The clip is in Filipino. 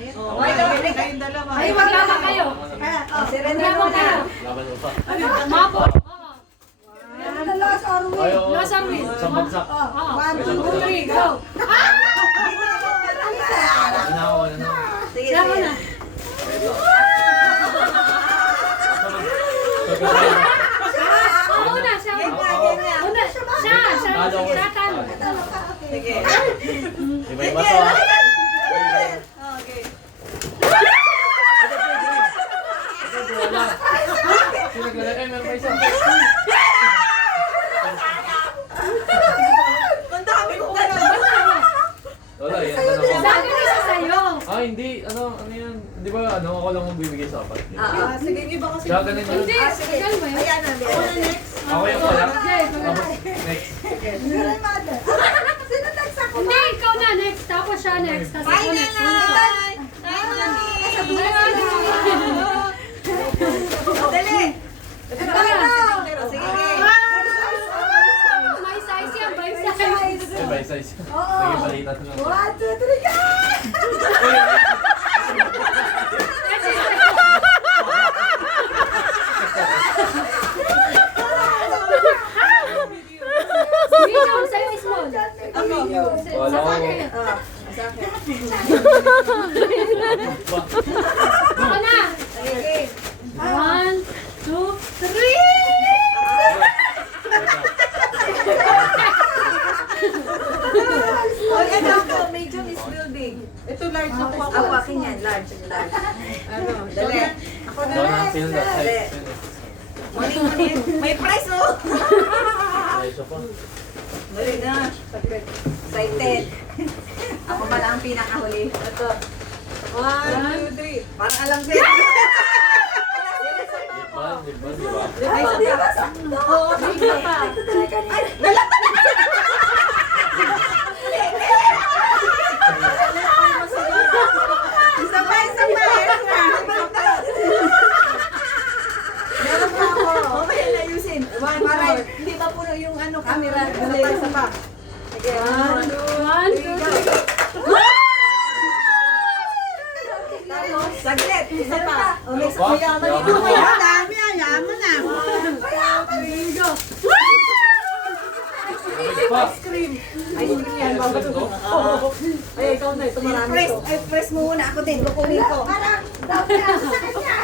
Kayong dalawa. Ay, maglaba kayo. Si Rene Maglaba kayo. Laban mo pa. Mapo. Los Orwin. Los Arwin. Isang bagsak. 1, 2, 3, Go. Ano na ako, ano na ako. Sige, Siya mo sige. na. Oo na, siya. Una, siya talo. Sige. Iba-iba to ah. Okay. Wala. Sino naglalagay? Ay, meron pa isa. Ang dami ko ka Wala, yan na ako. Sa akin isa sa'yo. Ah, hindi. Ano yan? Di ba, ako lang mong bibigay sa apat. Sige, iba kasi. Kaya ganun yun. Hindi, Sige. ganun ba yun? Ayan na. Ako na next. Ako yung wala. Okay, Tapos, next. Sino next ako? Hindi, ikaw na next. Tapos siya next. Tapos ako Bye na next. lang! Bye, mami! Dali! Bye na! Sige, May size yan, may size. By size. Oo. Sige, balita to lang. 1, 2, 3, go! Medium, sa'yo small. Wala Sa ko. akin. Sa akin. Ako na. Sige. 1, 2, 3. Oy, ano ako? Medium is building. Ito large na po. Ako, akin yan. Large. Ano? Dali. Ako na Wala, next. sino na Dali. size? Morning. May price, oh! Ay, isa pa. Dali na. Excited. Ako pala ang pinakahuli. Ito. 1, 2, 3. Parang alam ko yan. Liban, di ba? Ay, di ba? Oo, sige pa. Ay, nalata na! Isa pa. Meron pa ako. Mamaya na ayusin. Para hindi mapuno yung camera. Isa pa. Sige. 1, 2, 3. Saglit. Isa pa. O, may Apa? mayaman Yaman ito. ako. Dami, yaman na. Go. Ice cream. Ice cream yan. Babato. Ay, ikaw na. Ito marami to. Ay, press mo muna. Ako din. Kukunin ko. Parang, daw na. Sa kanya.